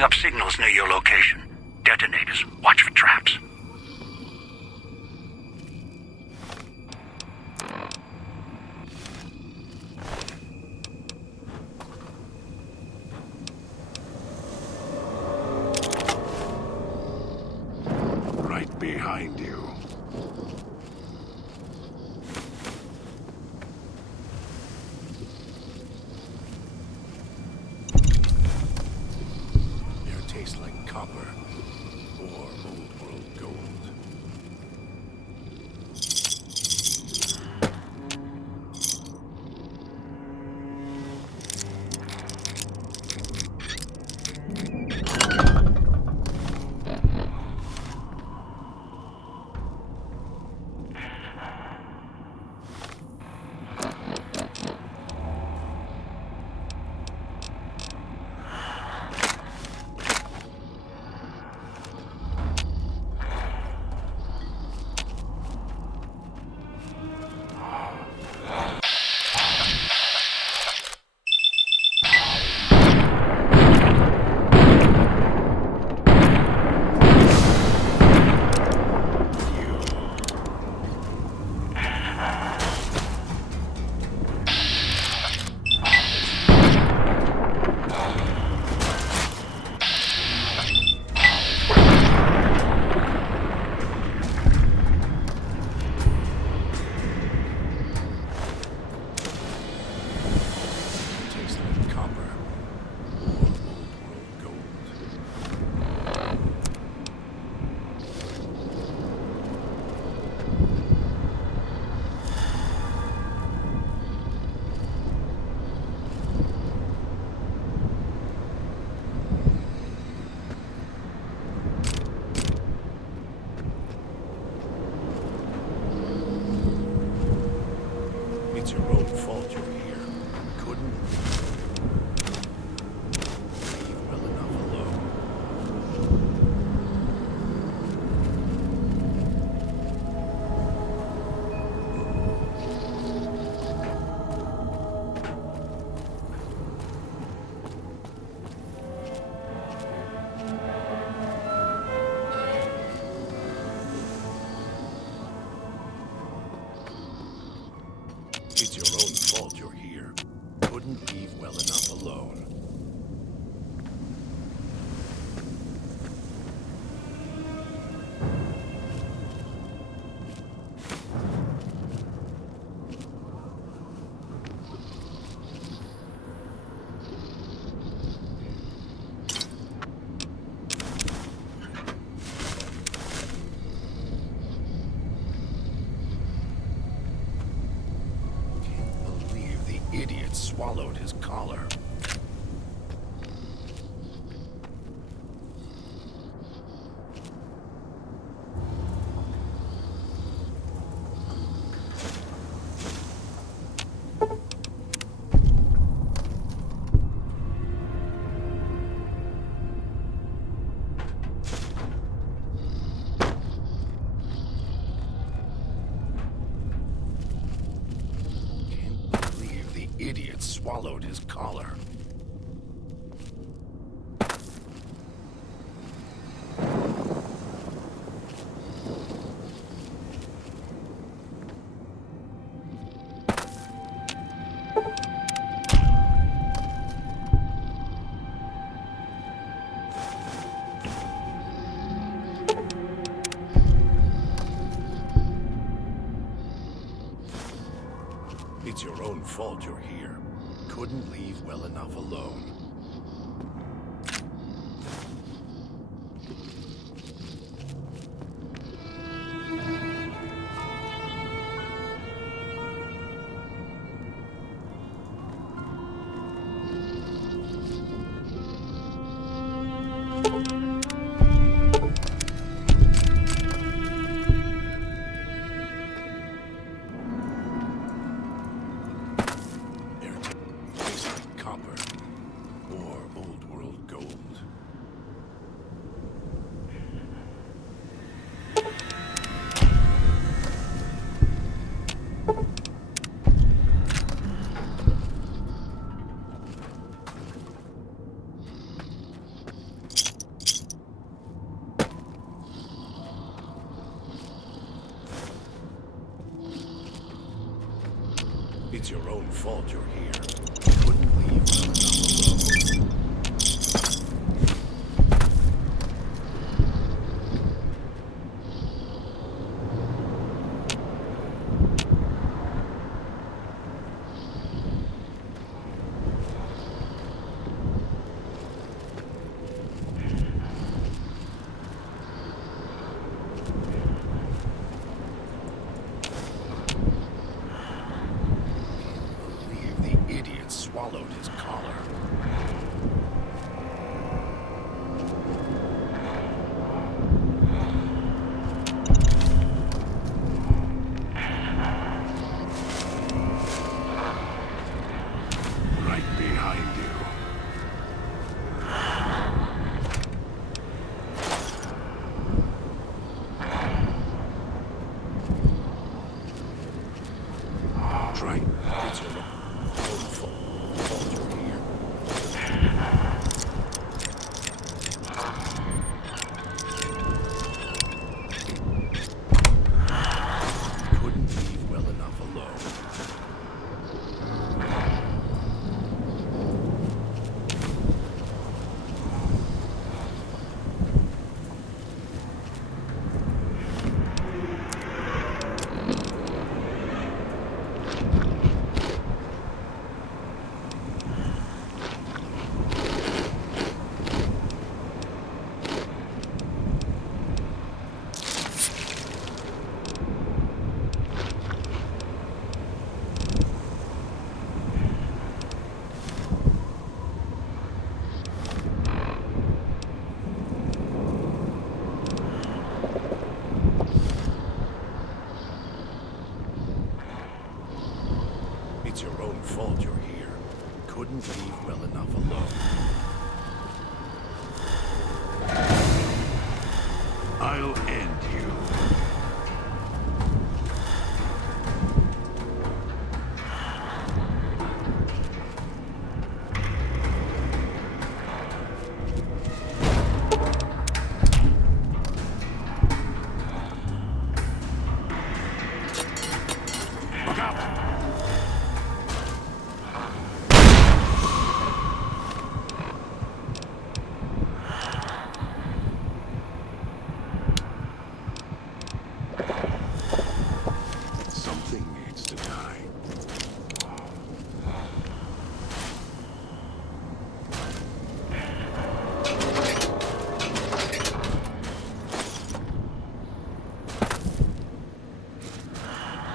picking up signals near your location. Detonators. Watch for traps. Right behind you. Air tastes like copper or old world gold. Tastes like copper or old world gold. It's your own fault you're here. Couldn't leave well enough alone. It's your own fault you're here. Couldn't leave well enough alone. Can't believe the idiot swallowed his collar. Can't believe the idiot swallowed his collar. It's your own fault you're here. Couldn't leave well enough alone. Air tastes like copper It's your own fault you're here. Couldn't leave well enough alone. The idiot swallowed his collar. Right behind you. Right. It's your own fault you're here. Couldn't leave well enough alone. It's your own fault you're here. Couldn't leave well enough alone. I'll end you. Look out! Something needs to die.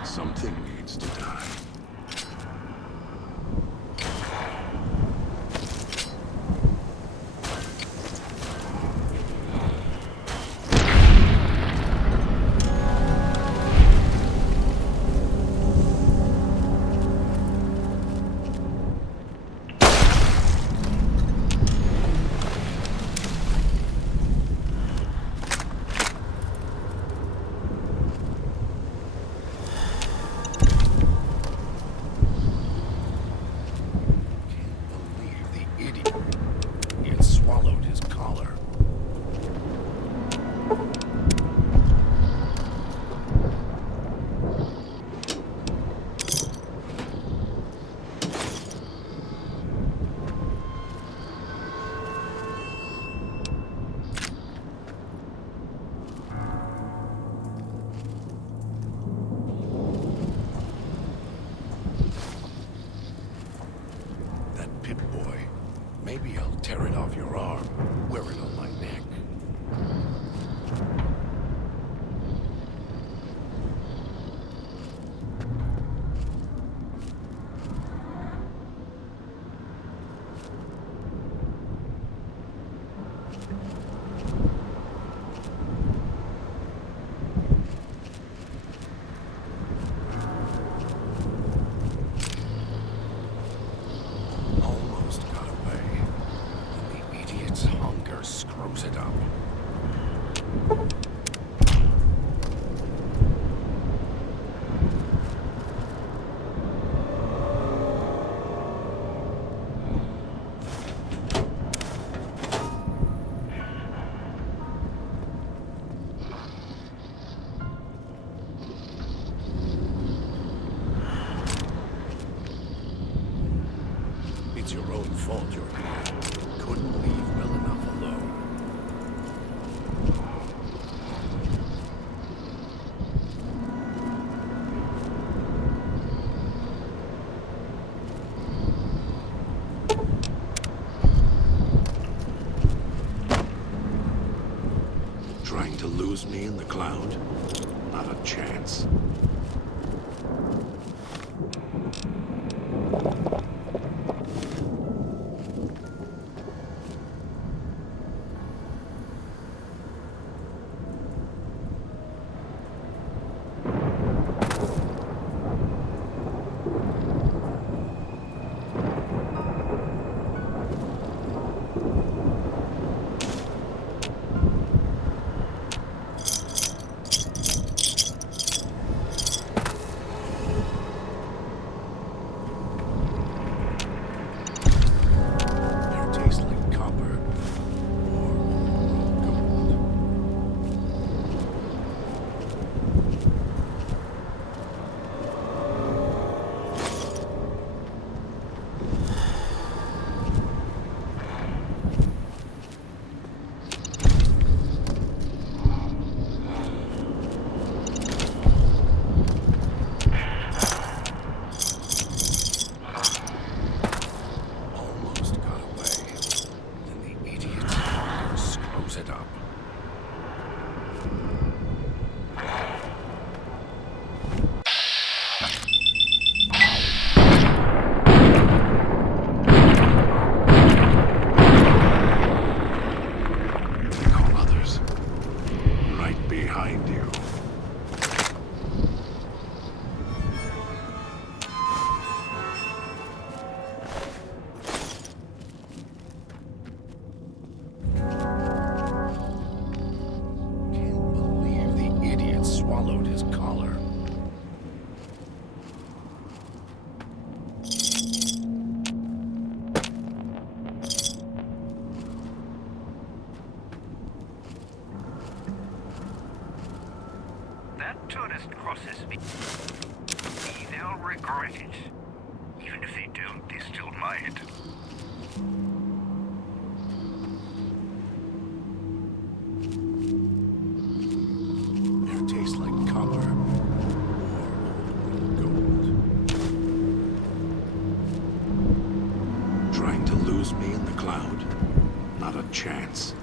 Something needs to die. Swallowed his collar. That Pip-Boy. Maybe I'll tear it off your arm, wear it on my neck. Almost got away. The idiot's hunger It's your own fault you're here. Couldn't leave well enough alone. Trying to lose me in the cloud? Not a chance. Swallowed his collar. That tourist crosses me. They'll regret it. Even if they don't, they still might. Tastes like copper or gold. Trying to lose me in the cloud? Not a chance.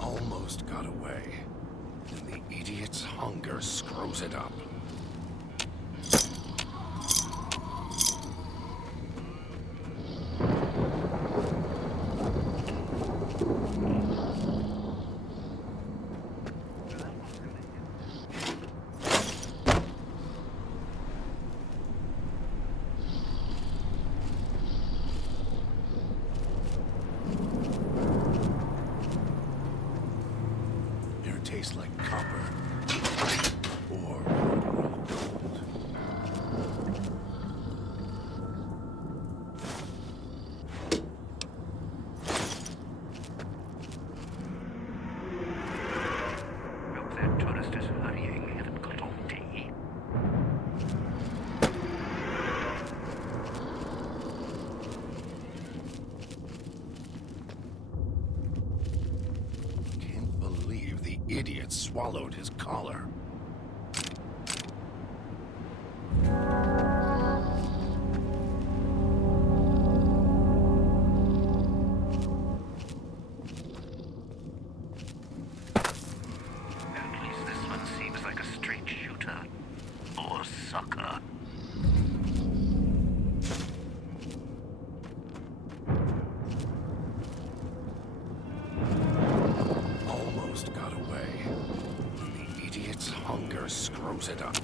Almost got away. And the idiot's hunger screws it up. Tastes like copper or gold. Hope that tourist is hurrying. Haven't got all day. Can't believe the idiot swallowed his collar. At least this one seems like a straight shooter. Or sucker. Almost got away. The idiot's hunger screws it up.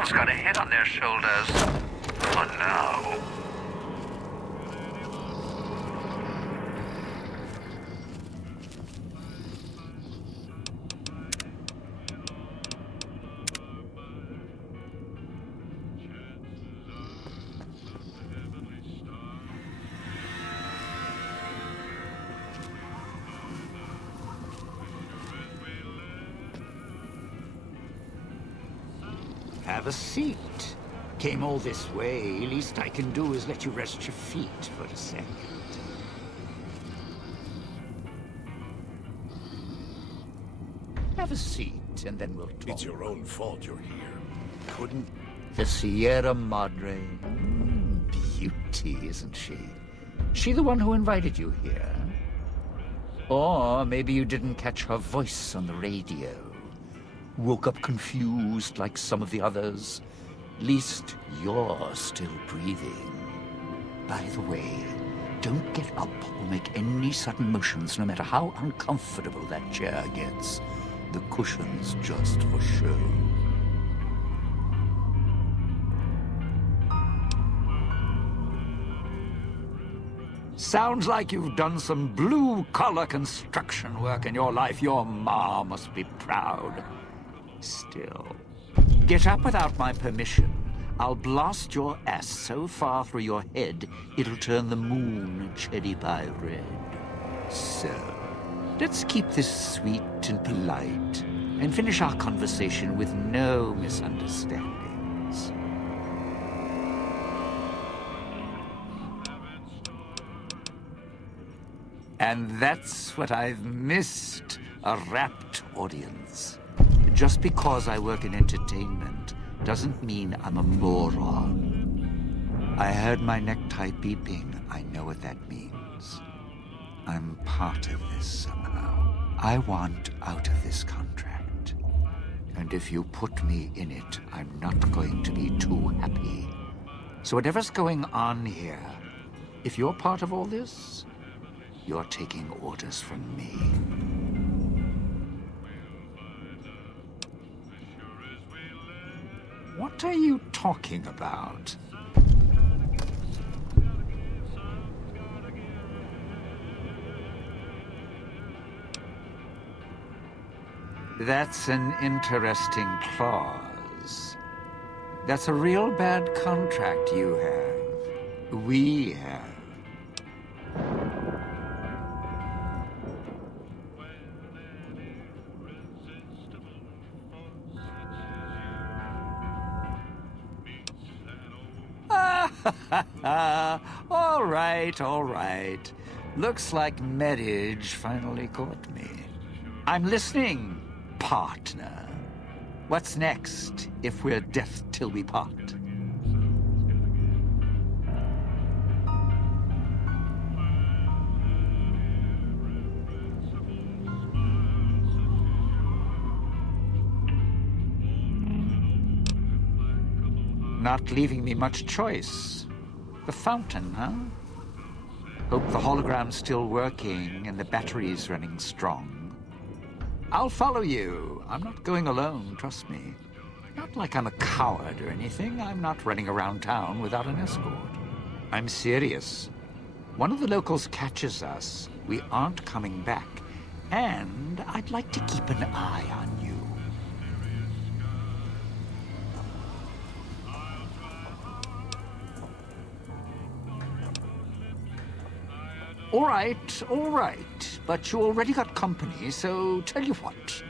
Someone's got a head on their shoulders. For now. Have a seat. Came all this way. Least I can do is let you rest your feet for a second. Have a seat, and then we'll talk. It's your own fault you're here. Couldn't... The Sierra Madre. Beauty, isn't she? She the one who invited you here? Or maybe you didn't catch her voice on the radio. Woke up confused like some of the others. Least you're still breathing. By the way, don't get up or make any sudden motions, no matter how uncomfortable that chair gets. The cushion's just for show. Sounds like you've done some blue-collar construction work in your life. Your ma must be proud. Still, get up without my permission. I'll blast your ass so far through your head, it'll turn the moon cherry pie red. So, let's keep this sweet and polite, and finish our conversation with no misunderstandings. And that's what I've missed, a rapt audience. Just because I work in entertainment doesn't mean I'm a moron. I heard my necktie beeping. I know what that means. I'm part of this somehow. I want out of this contract. And if you put me in it, I'm not going to be too happy. So whatever's going on here, if you're part of all this, you're taking orders from me. What are you talking about? That's an interesting clause. That's a real bad contract you have. We have. All right. Looks like marriage finally caught me. I'm listening, partner. What's next, if we're death till we part? Not leaving me much choice. The fountain, huh? Hope the hologram's still working and the battery's running strong. I'll follow you. I'm not going alone, trust me. Not like I'm a coward or anything. I'm not running around town without an escort. I'm serious. One of the locals catches us, we aren't coming back. And I'd like to keep an eye on you. All right. But you already got company, so tell you what.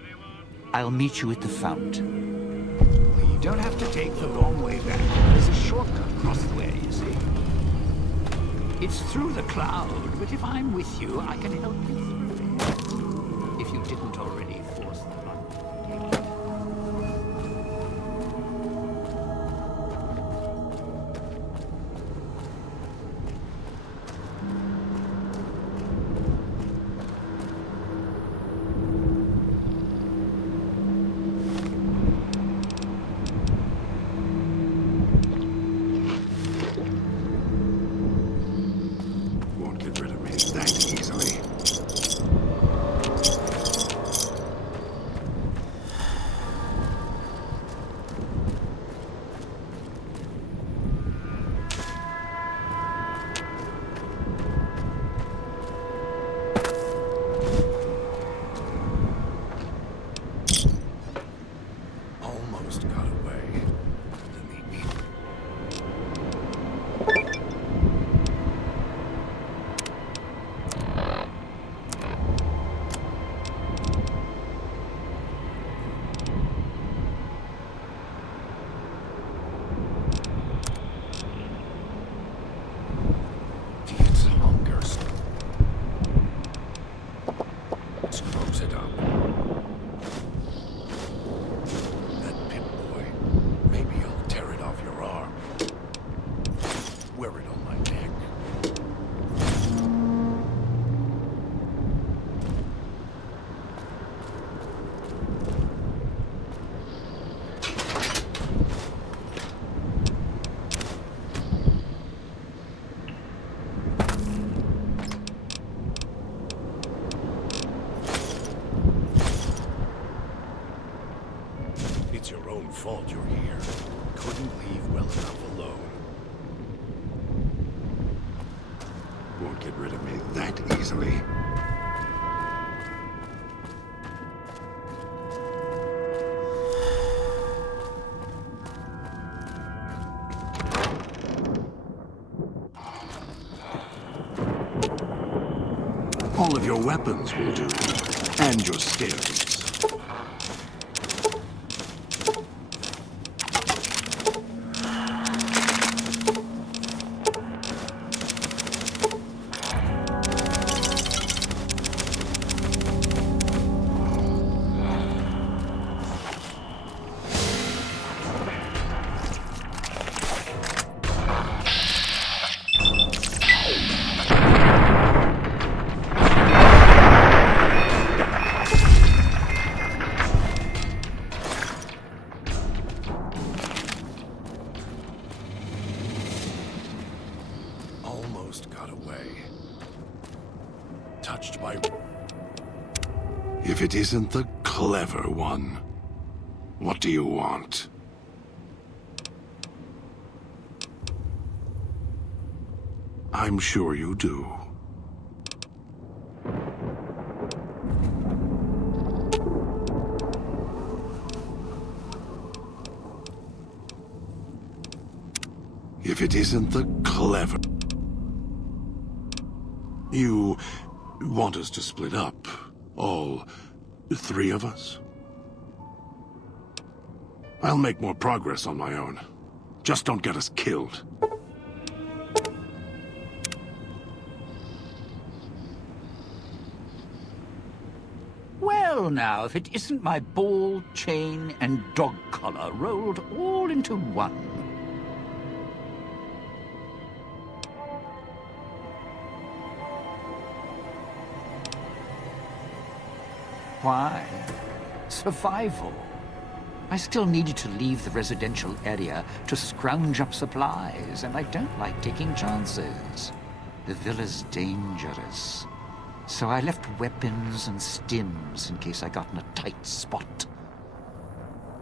I'll meet you at the fountain. Well, you don't have to take the long way back. There's a shortcut across the way, you see. It's through the cloud, but if I'm with you, I can help you through it. If you didn't already force the button. own fault you're here. Couldn't leave well enough alone. Won't get rid of me that easily. All of your weapons will do, and your skills. Almost got away. Touched by... If it isn't the clever one, what do you want? I'm sure you do. If it isn't the clever... You want us to split up? All three of us? I'll make more progress on my own. Just don't get us killed. Well now, if it isn't my ball, chain, and dog collar rolled all into one. Why? Survival. I still needed to leave the residential area to scrounge up supplies, and I don't like taking chances. The villa's dangerous. So I left weapons and stims in case I got in a tight spot.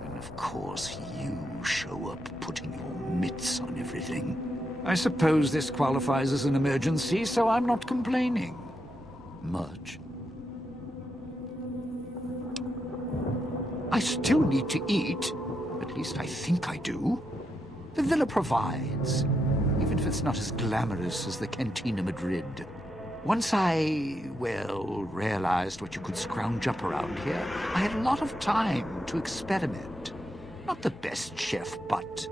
And of course, you show up putting your mitts on everything. I suppose this qualifies as an emergency, so I'm not complaining. Much. I still need to eat. At least I think I do. The villa provides, even if it's not as glamorous as the Cantina Madrid. Once I, well, realized what you could scrounge up around here, I had a lot of time to experiment. Not the best chef, but,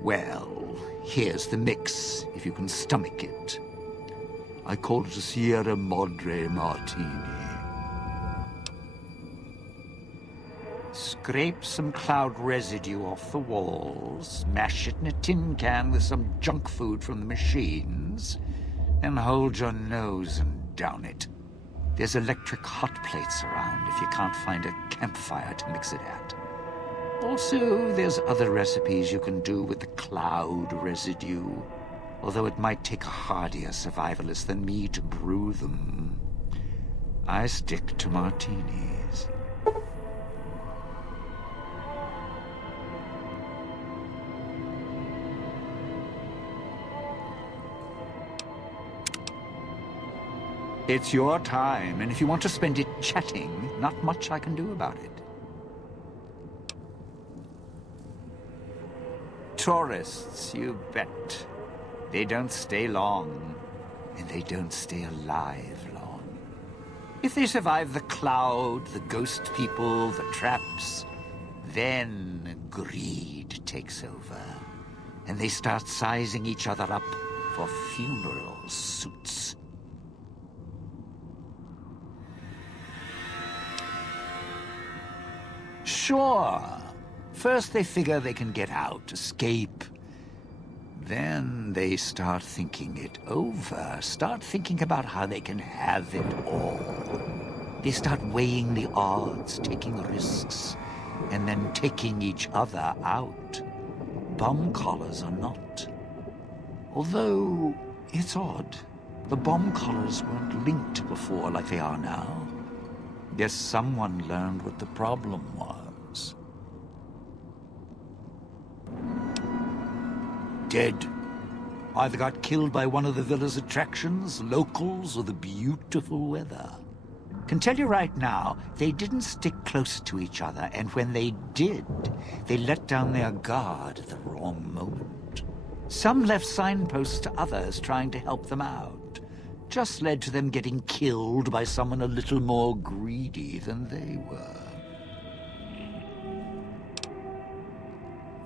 well, here's the mix, if you can stomach it. I call it a Sierra Madre Martini. Scrape some cloud residue off the walls, mash it in a tin can with some junk food from the machines, then hold your nose and down it. There's electric hot plates around if you can't find a campfire to mix it at. Also, there's other recipes you can do with the cloud residue, although it might take a hardier survivalist than me to brew them. I stick to martinis. It's your time, and if you want to spend it chatting, not much I can do about it. Tourists, you bet. They don't stay long, and they don't stay alive long. If they survive the cloud, the ghost people, the traps, then greed takes over, and they start sizing each other up for funeral suits. Sure. First they figure they can get out, escape. Then they start thinking it over, start thinking about how they can have it all. They start weighing the odds, taking risks, and then taking each other out. Bomb collars are not. Although, it's odd. The bomb collars weren't linked before like they are now. Guess someone learned what the problem was. dead. Either got killed by one of the villa's attractions, locals, or the beautiful weather. Can tell you right now, they didn't stick close to each other, and when they did, they let down their guard at the wrong moment. Some left signposts to others trying to help them out. Just led to them getting killed by someone a little more greedy than they were.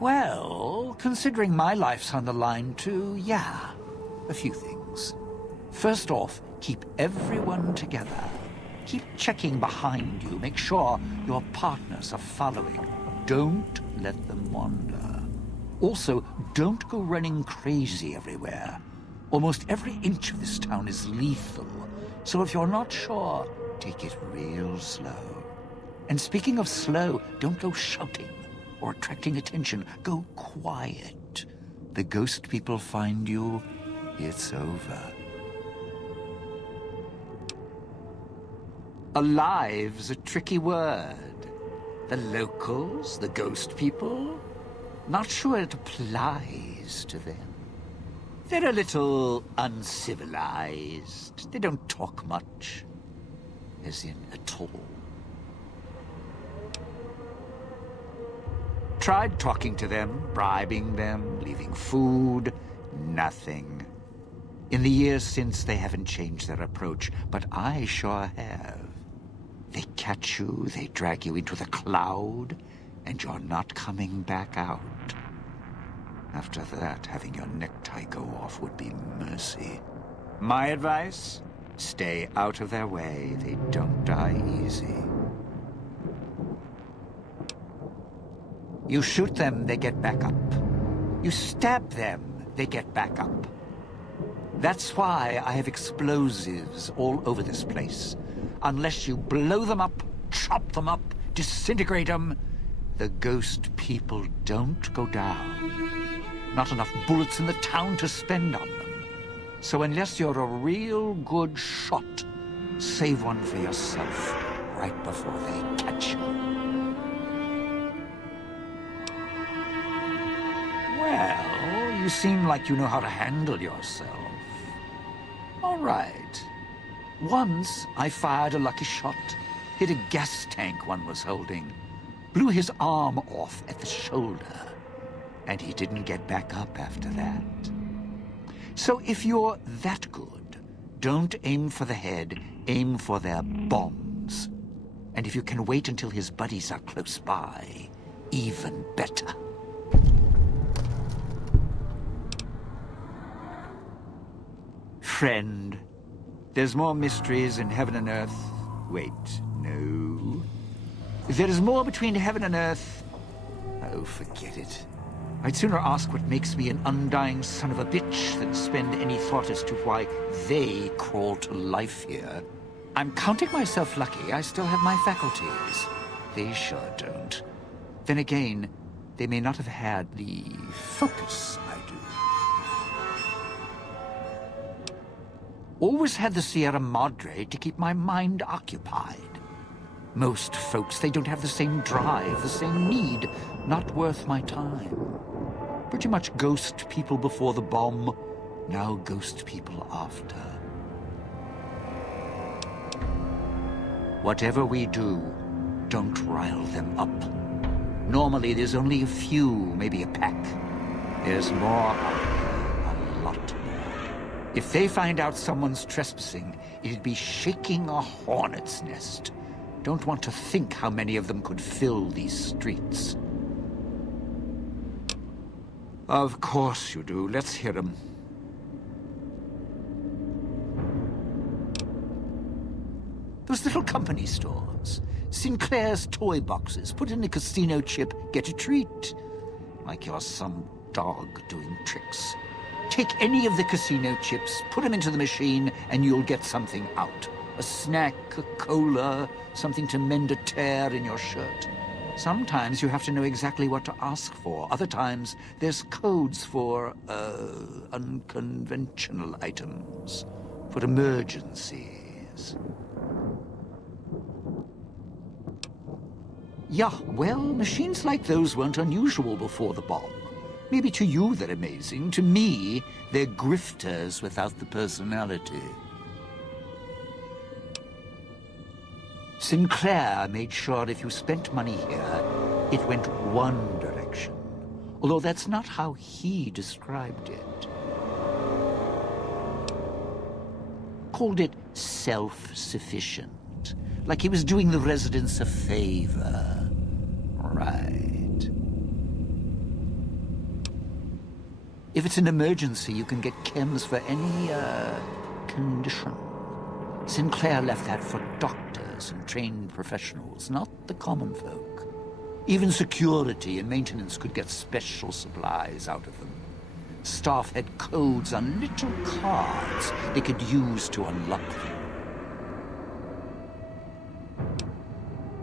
Well, considering my life's on the line too, yeah, a few things. First off, keep everyone together. Keep checking behind you. Make sure your partners are following. Don't let them wander. Also, don't go running crazy everywhere. Almost every inch of this town is lethal, so if you're not sure, take it real slow. And speaking of slow, don't go shouting or attracting attention. Go quiet. The ghost people find you, it's over. Alive's a tricky word. The locals, the ghost people, not sure it applies to them. They're a little uncivilized. They don't talk much, as in at all. Tried talking to them, bribing them, leaving food, nothing. In the years since, they haven't changed their approach, but I sure have. They catch you, they drag you into the cloud, and you're not coming back out. After that, having your necktie go off would be mercy. My advice? Stay out of their way. They don't die easy. You shoot them, they get back up. You stab them, they get back up. That's why I have explosives all over this place. Unless you blow them up, chop them up, disintegrate them, the ghost people don't go down. Not enough bullets in the town to spend on them. So unless you're a real good shot, save one for yourself right before they catch you. Well, you seem like you know how to handle yourself. All right. Once I fired a lucky shot, hit a gas tank one was holding, blew his arm off at the shoulder, and he didn't get back up after that. So if you're that good, don't aim for the head, aim for their bombs. And if you can wait until his buddies are close by, even better. Friend, there's more mysteries in heaven and earth. Wait, no. There is more between heaven and earth. Oh, forget it. I'd sooner ask what makes me an undying son of a bitch than spend any thought as to why they crawl to life here. I'm counting myself lucky I still have my faculties. They sure don't. Then again, they may not have had the focus I do. Always had the Sierra Madre to keep my mind occupied. Most folks, they don't have the same drive, the same need. Not worth my time. Pretty much ghost people before the bomb, now ghost people after. Whatever we do, don't rile them up. Normally there's only a few, maybe a pack. There's more out there, a lot more. If they find out someone's trespassing, it'd be shaking a hornet's nest. Don't want to think how many of them could fill these streets. Of course you do. Let's hear them. Those little company stores. Sinclair's toy boxes. Put in a casino chip, get a treat. Like you're some dog doing tricks. Take any of the casino chips, put them into the machine, and you'll get something out. A snack, a cola, something to mend a tear in your shirt. Sometimes you have to know exactly what to ask for. Other times, there's codes for, unconventional items. For emergencies. Yeah, well, machines like those weren't unusual before the bomb. Maybe to you they're amazing. To me, they're grifters without the personality. Sinclair made sure if you spent money here, it went one direction. Although that's not how he described it. Called it self-sufficient. Like he was doing the residents a favor. Right. If it's an emergency, you can get chems for any, condition. Sinclair left that for doctors and trained professionals, not the common folk. Even security and maintenance could get special supplies out of them. Staff had codes on little cards they could use to unlock them.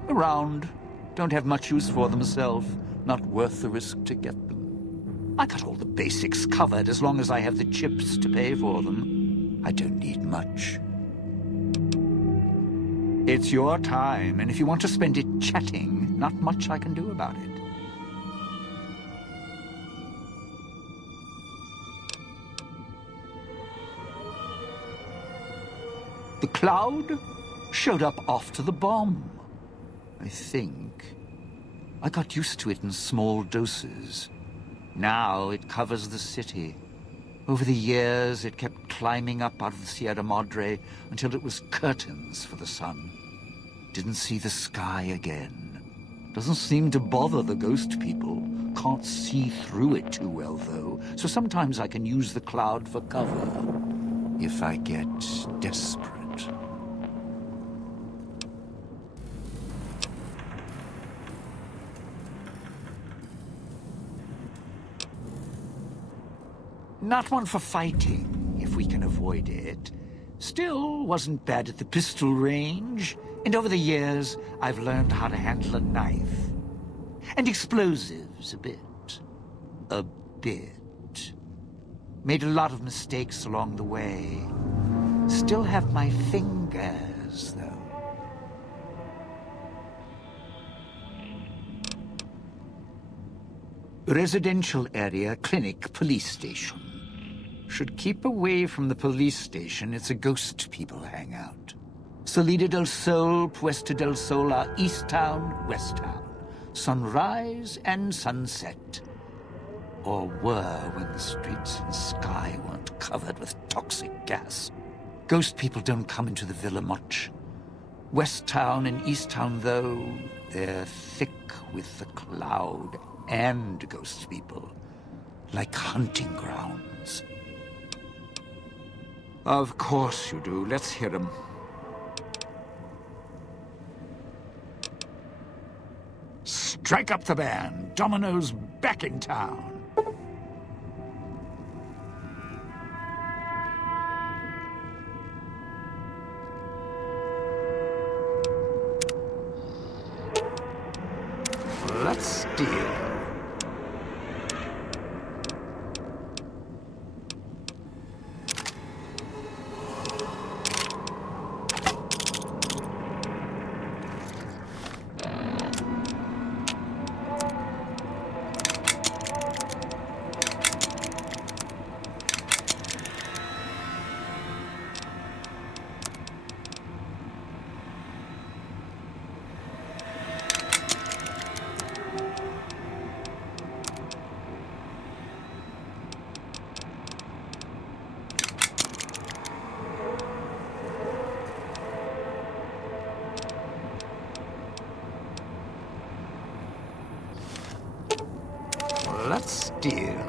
Around. Don't have much use for them myself. Not worth the risk to get them. I got all the basics covered as long as I have the chips to pay for them. I don't need much. It's your time, and if you want to spend it chatting, not much I can do about it. The cloud showed up after the bomb, I think. I got used to it in small doses. Now it covers the city. Over the years, it kept climbing up out of the Sierra Madre until it was curtains for the sun. Didn't see the sky again. Doesn't seem to bother the ghost people. Can't see through it too well, though, so sometimes I can use the cloud for cover. If I get desperate. Not one for fighting, if we can avoid it. Still, wasn't bad at the pistol range. And over the years, I've learned how to handle a knife. And explosives, a bit. A bit. Made a lot of mistakes along the way. Still have my fingers, though. Residential area, clinic, police station. Should keep away from the police station. It's a ghost people hangout. Salida del Sol, Puesta del Sol are East Town, West Town. Sunrise and sunset. Or were when the streets and sky weren't covered with toxic gas. Ghost people don't come into the villa much. West Town and East Town, though, they're thick with the cloud and ghost people. Like hunting grounds. Of course you do. Let's hear 'em. Strike up the band. Domino's back in town. Let's steal. Let's steal.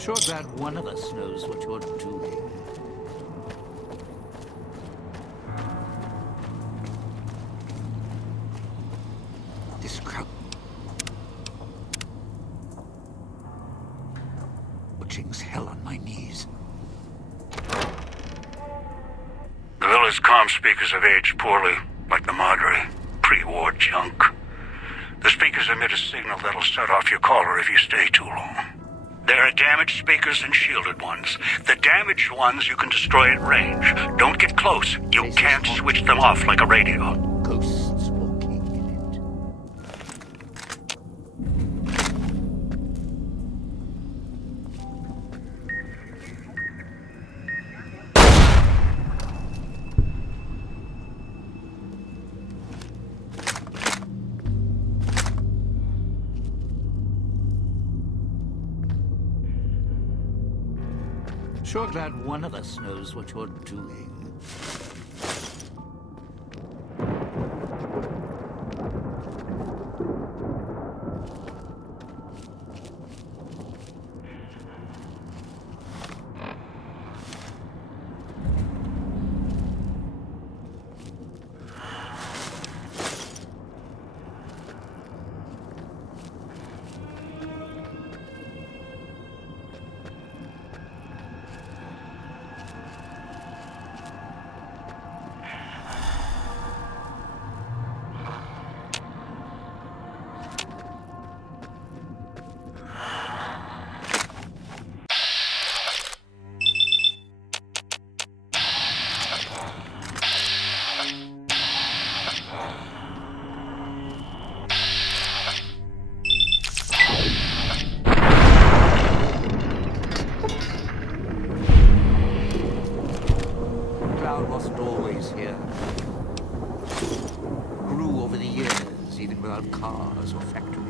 Sure glad one of us knows what you're doing. This crowd... Coaching's hell on my knees. The village comm speakers have aged poorly, like the Madre. Pre-war junk. The speakers emit a signal that'll set off your caller if you stay too long. There are damaged speakers and shielded ones. The damaged ones you can destroy at range. Don't get close. You can't switch them off like a radio. Ghosts walking in it. Sure glad one of us knows what you're doing. Wasn't always here. Grew over the years, even without cars or factories.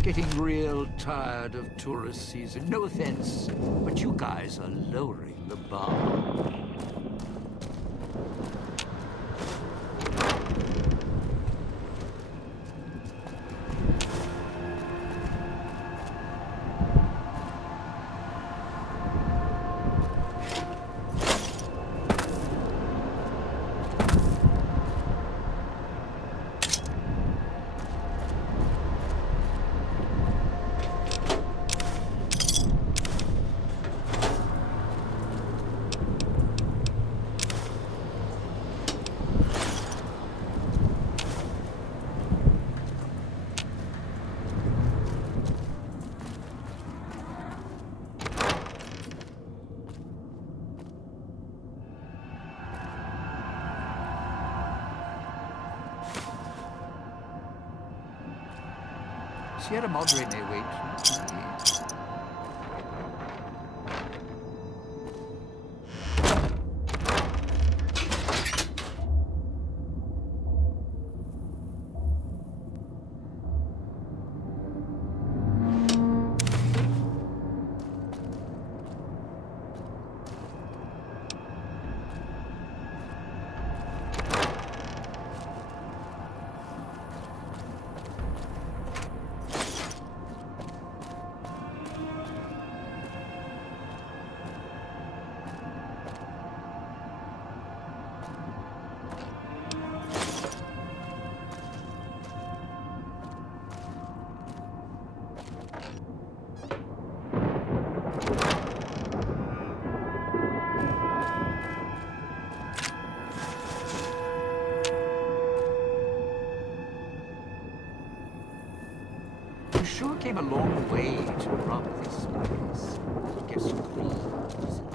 Getting real tired of tourist season. No offense, but you guys are lowering the bar. Sierra Madre may wait. sure came a long way to rob this place. Guess greed is in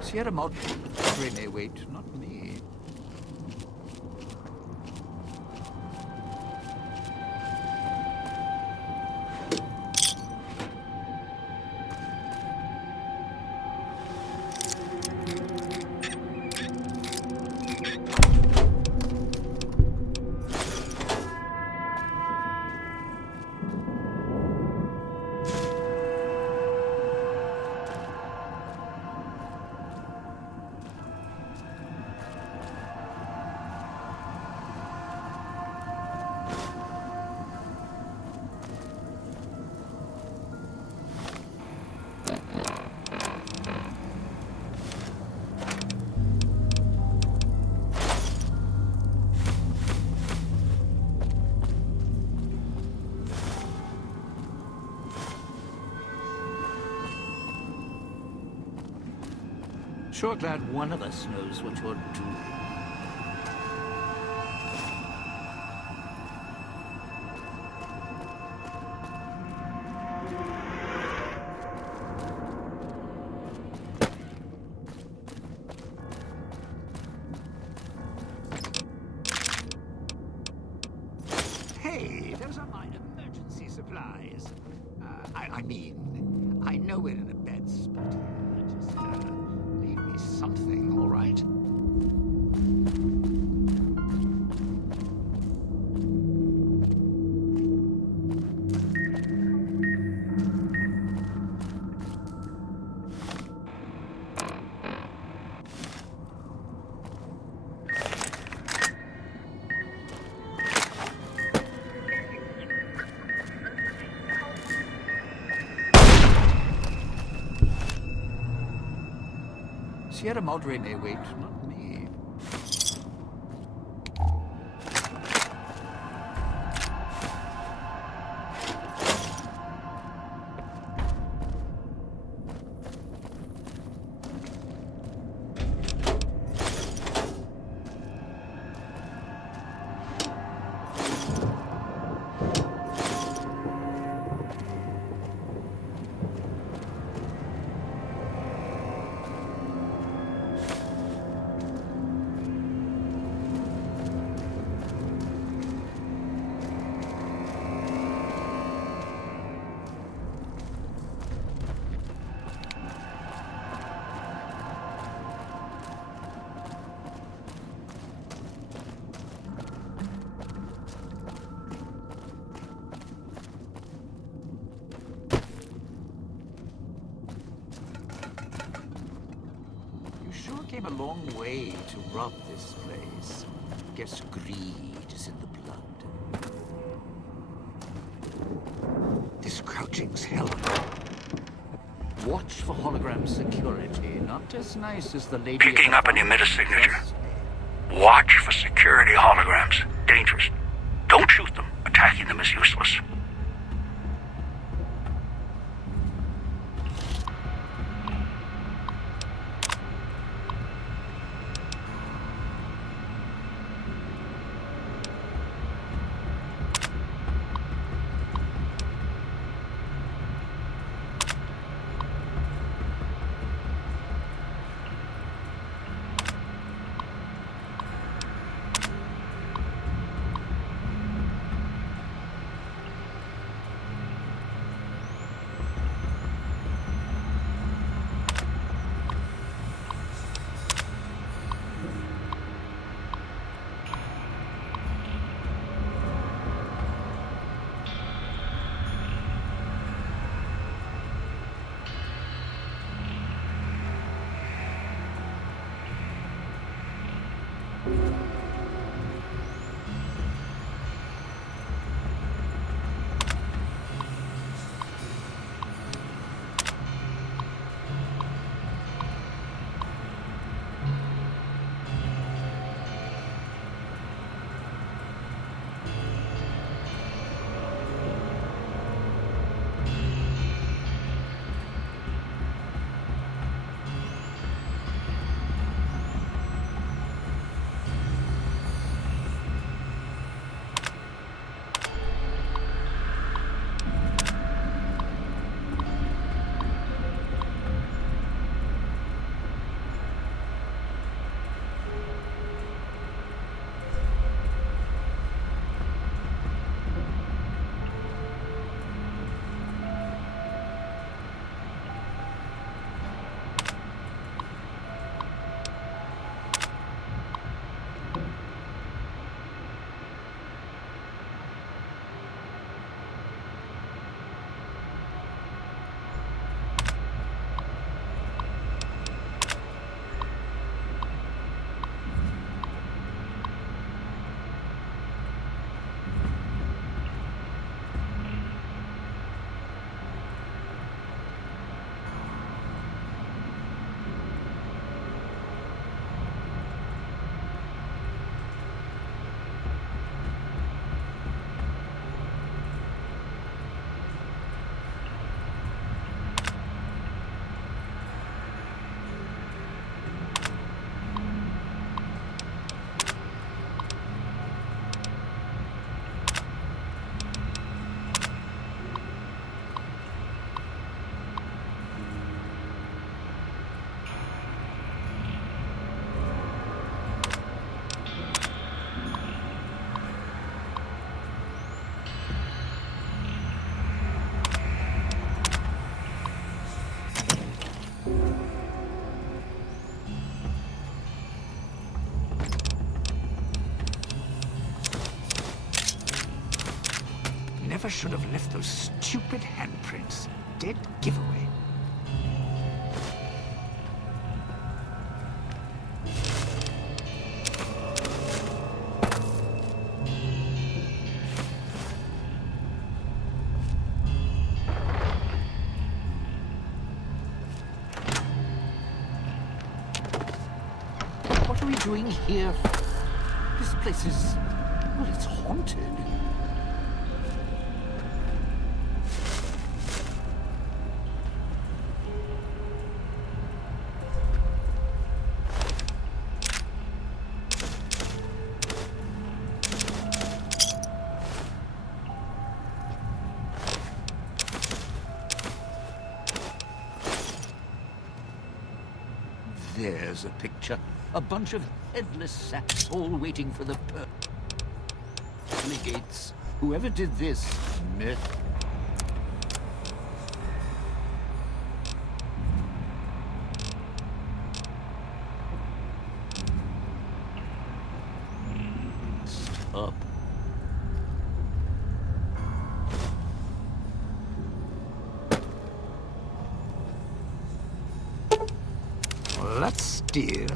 Sierra Madre may wait, not me. Sure glad one of us knows what you're doing. Hey, those are my emergency supplies. I mean, I know we're in a bad spot here. Just, leave me something, all right? Sierra Madre may wait, not me. Sure came a long way to rob this place. Guess greed is in the blood. This crouching's hell. Watch for hologram security. Not as nice as the lady. Picking up an emitter signature. Watch for security holograms. Dangerous. Don't shoot them. Attacking them is useless. never should have left those stupid handprints. Dead giveaway. What are we doing here? This place is... well, it's haunted. There's a picture. A bunch of headless sacks all waiting for the pearly gates. Whoever did this, myth. Stop. Let's steal.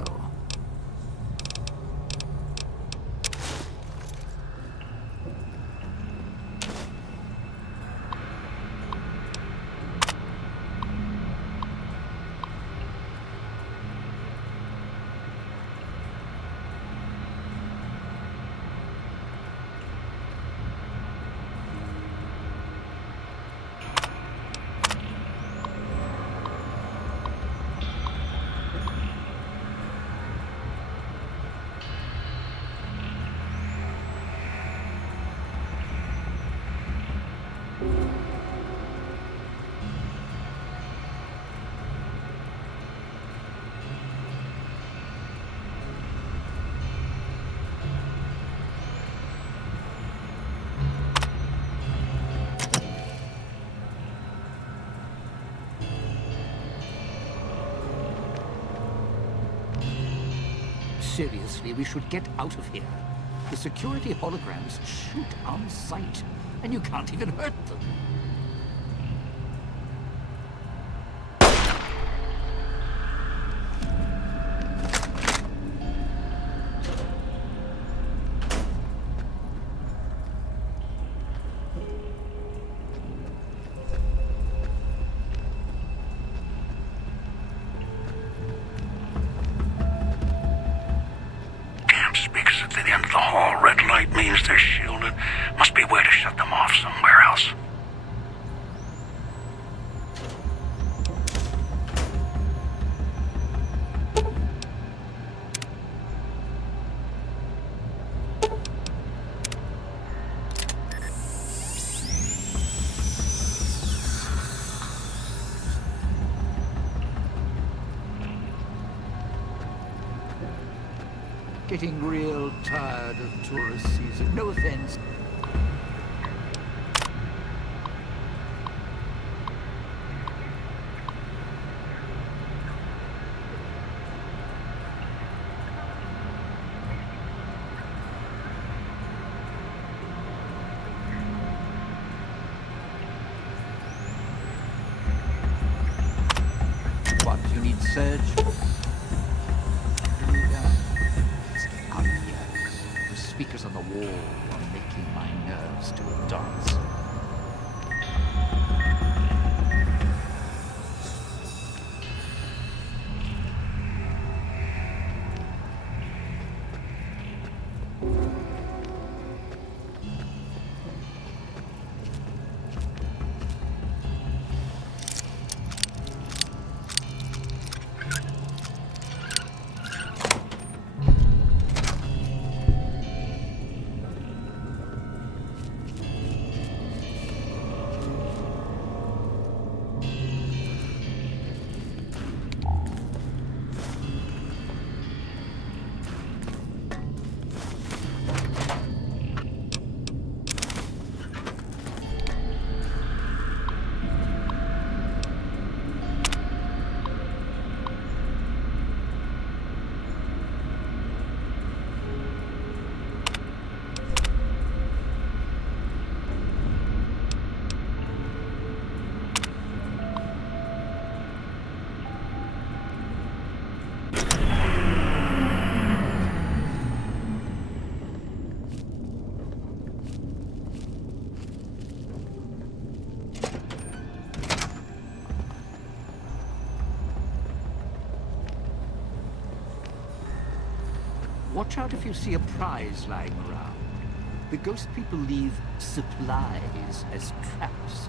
Seriously, we should get out of here. The security holograms shoot on sight, and you can't even hurt them. Means they're shielded. Must be a way to shut them off somewhere else. Getting real tired of tourist season. No offense. What, you need surge? Speakers on the wall are making my nerves do a dance. watch out if you see a prize lying around. The ghost people leave supplies as traps.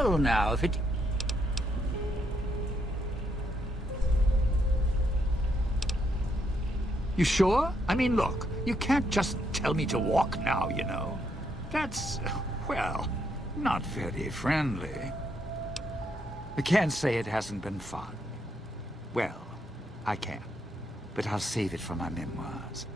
Well, now, if it... You sure? I mean, look, you can't just tell me to walk now, you know. That's, well, not very friendly. I can't say it hasn't been fun. Well, I can. But I'll save it for my memoirs.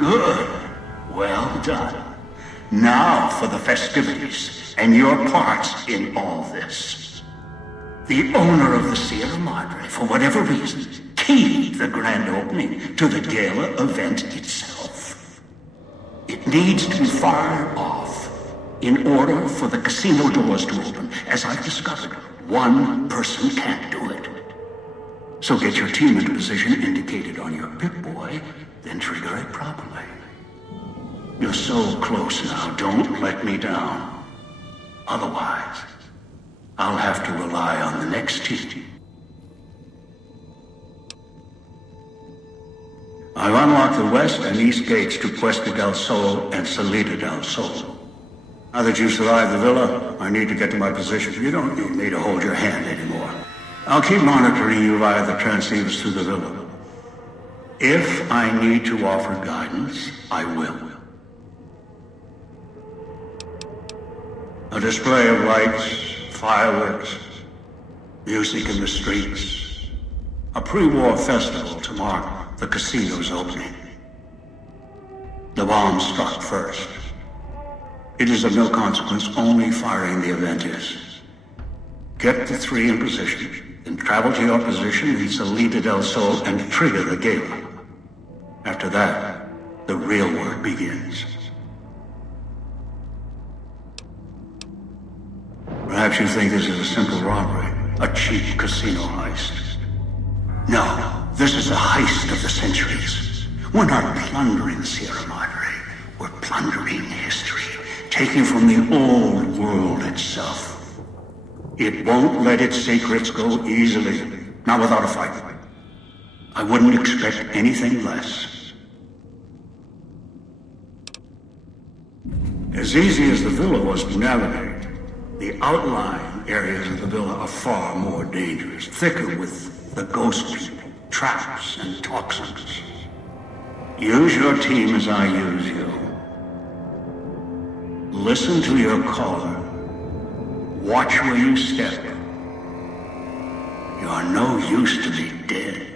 Good. Well done. Now for the festivities, and your parts in all this. The owner of the Sierra Madre, for whatever reason, keyed the grand opening to the gala event itself. It needs to be fired off in order for the casino doors to open. As I've discovered, one person can't do it. So get your team into position indicated on your Pip-Boy, then trigger it properly. You're so close now, don't let me down. Otherwise, I'll have to rely on the next team. I've unlocked the west and east gates to Puesta del Sol and Salida del Sol. Now that you've survived the villa, I need to get to my position. You don't need me to hold your hand anymore. I'll keep monitoring you via the transceivers through the villa. If I need to offer guidance, I will. A display of lights, fireworks, music in the streets. A pre-war festival to mark the casino's opening. The bomb struck first. It is of no consequence, only firing the event is. Get the three in position, then travel to your position in Salida del Sol and trigger the gala. After that, the real work begins. Perhaps you think this is a simple robbery, a cheap casino heist. No, this is a heist of the centuries. We're not plundering Sierra Madre, we're plundering history, taking from the old world itself. It won't let its secrets go easily, not without a fight. I wouldn't expect anything less. As easy as the villa was to navigate, the outlying areas of the villa are far more dangerous, thicker with the ghost people, traps, and toxins. Use your team as I use you. Listen to your caller. Watch where you step. You're no use to me dead.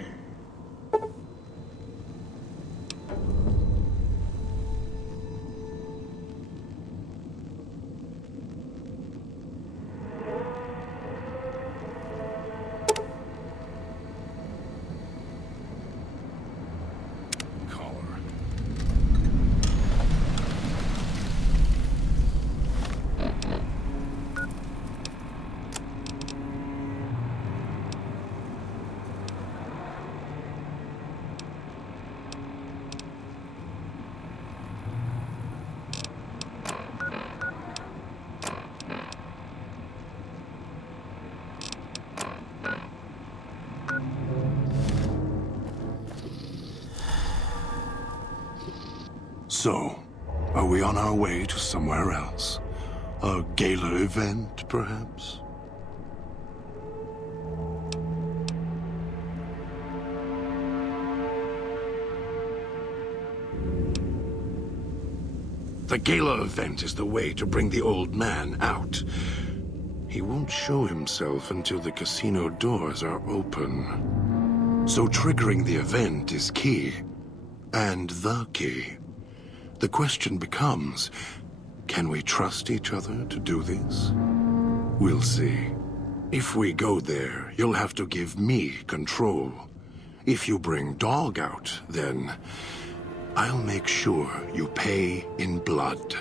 So, are we on our way to somewhere else? A gala event, perhaps? The gala event is the way to bring the old man out. He won't show himself until the casino doors are open. So triggering the event is key. And the key. The question becomes, can we trust each other to do this? We'll see. If we go there, you'll have to give me control. If you bring Dog out, then I'll make sure you pay in blood.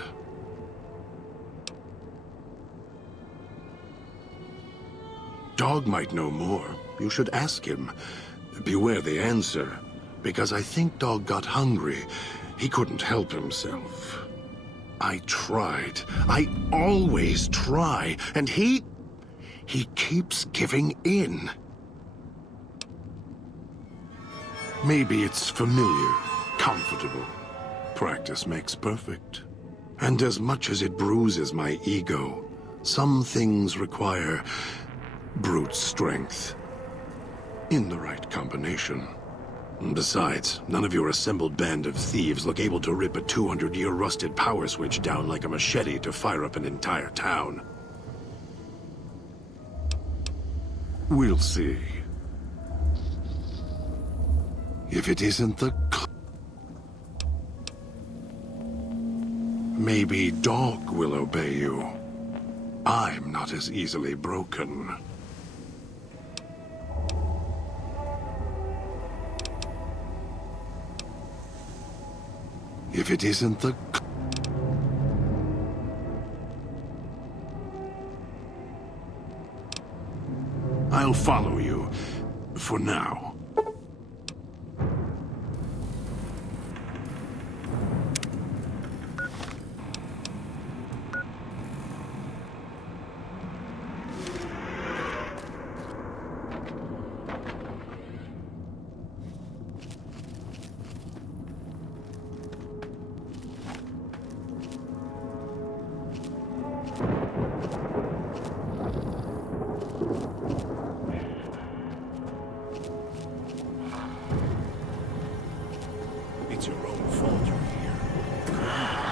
Dog might know more. You should ask him. Beware the answer, because I think Dog got hungry. He couldn't help himself. I tried. I always try. And he keeps giving in. Maybe it's familiar, comfortable. Practice makes perfect. And as much as it bruises my ego, some things require brute strength. In the right combination. Besides, none of your assembled band of thieves look able to rip a 200-year rusted power switch down like a machete to fire up an entire town. We'll see. If it isn't the... Maybe dog will obey you. I'm not as easily broken. If it isn't the... I'll follow you. For now. It's your own fault you're here.